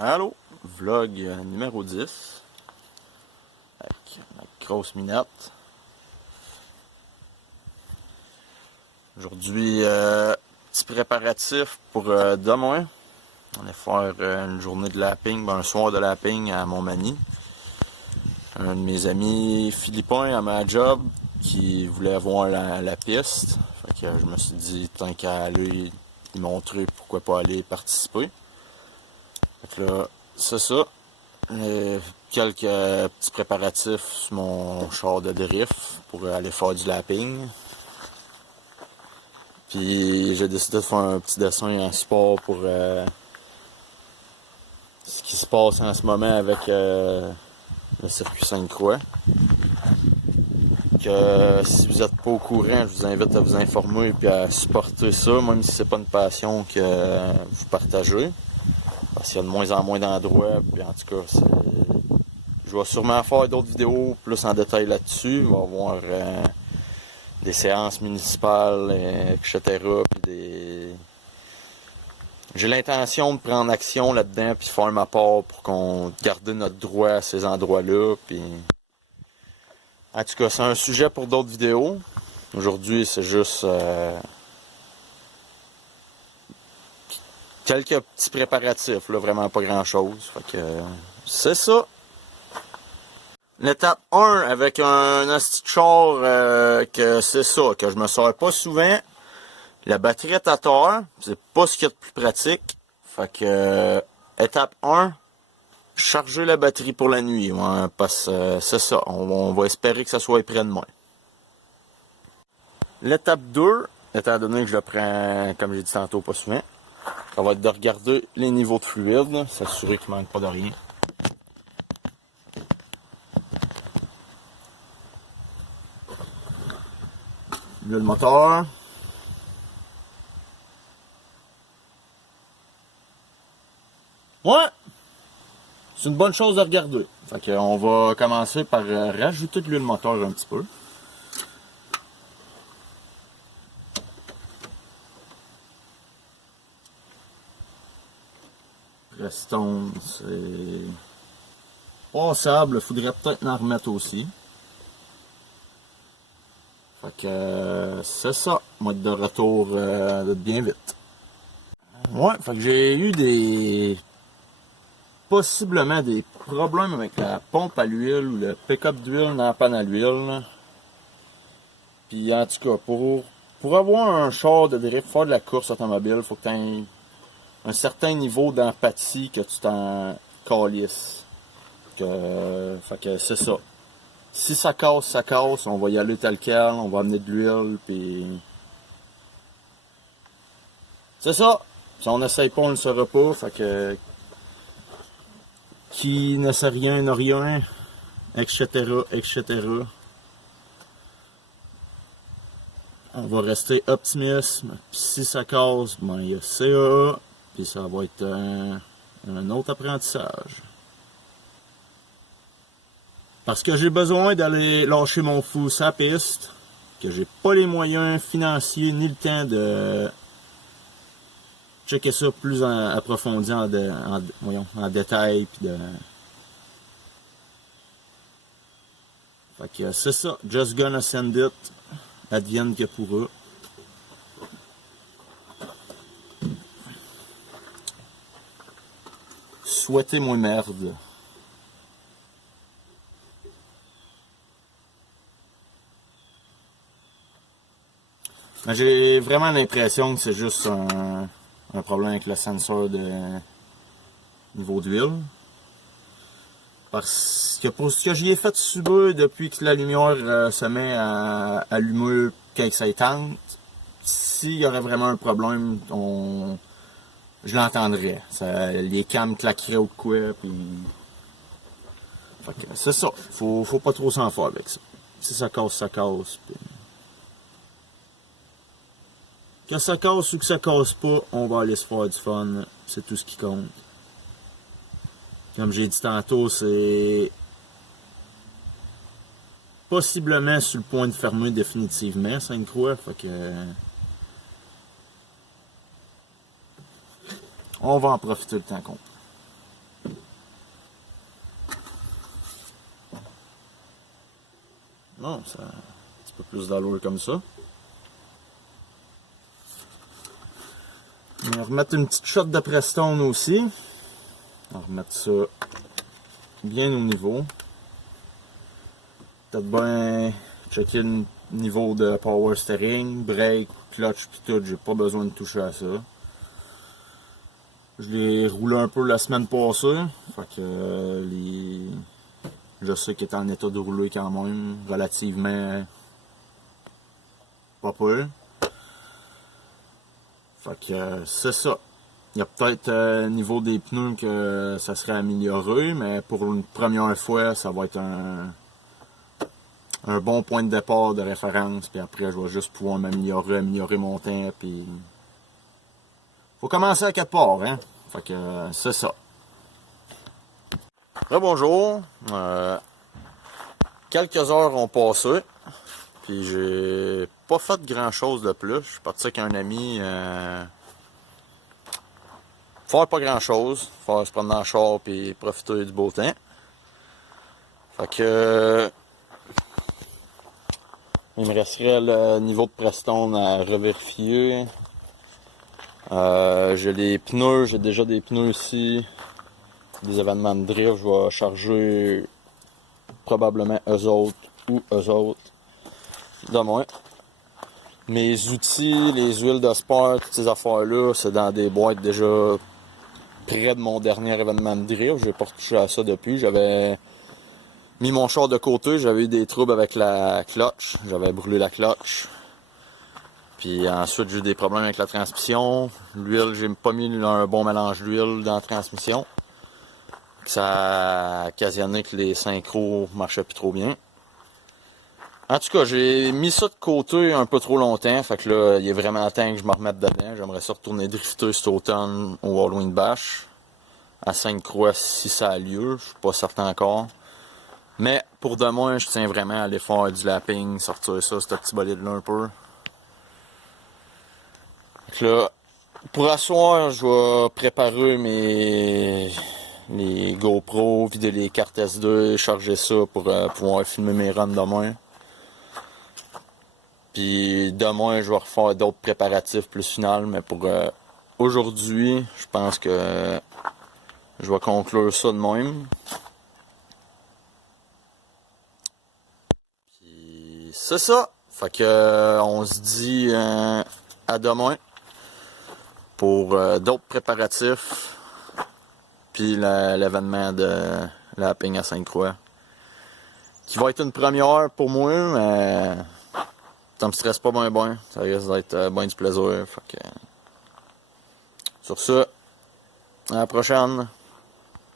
Allô, vlog numéro 10 avec ma grosse minette. Aujourd'hui, petit préparatif pour demain. On va faire une journée de lapping, un soir de lapping à Montmagny. Un de mes amis philippins à ma job qui voulait voir la piste. Fait que je me suis dit, tant qu'à aller lui montrer, pourquoi pas aller participer. Fait que là, c'est ça. Quelques petits préparatifs sur mon char de drift pour aller faire du lapping. Puis j'ai décidé de faire un petit dessin en support pour ce qui se passe en ce moment avec le circuit Sainte-Croix. Que si vous n'êtes pas au courant, je vous invite à vous informer et à supporter ça, même si c'est pas une passion que vous partagez. Parce qu'il y a de moins en moins d'endroits, puis en tout cas, je vais sûrement faire d'autres vidéos plus en détail là-dessus. On va avoir des séances municipales, etc. Puis j'ai l'intention de prendre action là-dedans puis faire ma part pour qu'on garde notre droit à ces endroits-là. Puis en tout cas, c'est un sujet pour d'autres vidéos. Aujourd'hui, c'est juste quelques petits préparatifs, là, vraiment pas grand-chose. Fait que c'est ça. L'étape 1 avec un asti de char que c'est ça, que je me sers pas souvent. La batterie est à terre, c'est pas ce qu'il y a de plus pratique. Fait que étape 1, charger la batterie pour la nuit. Ouais, parce que c'est ça, on va espérer que ça soit près demain. L'étape 2, étant donné que je le prends, comme j'ai dit tantôt, pas souvent, ça va être de regarder les niveaux de fluide, s'assurer qu'il manque pas de rien. Le moteur. Ouais! C'est une bonne chose de regarder. Fait que on va commencer par rajouter de l'huile moteur un petit peu. Restone, c'est passable. Il faudrait peut-être en remettre aussi. Fait que c'est ça. Moi de retour de bien vite. Ouais, fait que j'ai eu possiblement des problèmes avec la pompe à l'huile ou le pick-up d'huile dans la panne à l'huile. Puis en tout cas, pour avoir un char de drift, faire de la course automobile, il faut que tu aies un certain niveau d'empathie, que tu t'en calisses. Fait que c'est ça. Si ça casse, ça casse, on va y aller tel quel, on va amener de l'huile, puis c'est ça. Si on n'essaye pas, on ne le saura pas. Fait que qui ne sait rien n'a rien, etc., etc. On va rester optimiste. Puis si ça casse, ben il y a CAA, puis ça va être un autre apprentissage. Parce que j'ai besoin d'aller lâcher mon fou sur la piste, que j'ai pas les moyens financiers ni le temps de checker ça plus approfondi en détail. Puis fait que c'est ça, just gonna send it, advienne que pourra. Souhaitez-moi merde. Mais j'ai vraiment l'impression que c'est juste un problème avec le sensor de niveau d'huile. Parce que pour ce que j'y ai fait subir depuis que la lumière se met à allumer quand ça tente, s'il y aurait vraiment un problème, je l'entendrais. Les cams claqueraient ou quoi, puis fait que c'est ça. Faut pas trop s'en faire avec ça. Si ça casse, ça casse. Puis que ça casse ou que ça casse pas, on va aller se faire du fun. C'est tout ce qui compte. Comme j'ai dit tantôt, c'est possiblement sur le point de fermer définitivement Sainte-Croix. Fait que on va en profiter le temps qu'on peut. Non, ça a un petit peu plus d'allure comme ça. On va remettre une petite shot de Prestone aussi. On va remettre ça bien au niveau. Peut-être bien checker le niveau de power steering, brake, clutch pis tout. J'ai pas besoin de toucher à ça. Je l'ai roulé un peu la semaine passée. Fait que je sais qu'il est en état de rouler quand même, relativement pas peu. Fait que c'est ça. Il y a peut-être au niveau des pneus que ça serait amélioré, mais pour une première fois, ça va être un bon point de départ de référence. Puis après, je vais juste pouvoir améliorer mon temps. Puis faut commencer à quelque part, hein. Fait que c'est ça. Bonjour. Quelques heures ont passé. Puis j'ai pas fait grand chose de plus. Je suis parti avec un ami. Faire pas grand chose. Faire se prendre dans le char puis profiter du beau temps. Fait que il me resterait le niveau de Prestone à revérifier. J'ai les pneus, j'ai déjà des pneus ici. Des événements de drift, je vais charger probablement eux autres ou eux autres de moins. Mes outils, les huiles de sport, toutes ces affaires-là, c'est dans des boîtes déjà près de mon dernier événement de drift. J'ai pas retouché à ça depuis. J'avais mis mon char de côté, j'avais eu des troubles avec la clutch. J'avais brûlé la clutch. Puis ensuite, j'ai eu des problèmes avec la transmission. L'huile, j'ai pas mis un bon mélange d'huile dans la transmission. Ça a occasionné que les synchros marchaient plus trop bien. En tout cas, j'ai mis ça de côté un peu trop longtemps. Fait que là, il est vraiment temps que je me remette dedans. J'aimerais ça retourner drifter cet automne au Halloween Bash. À Sainte-Croix, si ça a lieu. Je suis pas certain encore. Mais pour demain, je tiens vraiment à aller faire du lapping, sortir ça, ce petit bolide-là un peu. Fait que là, pour asseoir, je vais préparer les GoPro, vider les cartes SD, charger ça pour pouvoir filmer mes runs demain. Puis demain, je vais refaire d'autres préparatifs plus finales, mais pour aujourd'hui, je pense que je vais conclure ça de même. Puis c'est ça. Fait que on se dit à demain pour d'autres préparatifs. Puis l'événement de lapping à Sainte-Croix. Qui va être une première pour moi, mais ça me stresse pas bien. Ça risque d'être bien du plaisir. Fait que, sur ce, à la prochaine.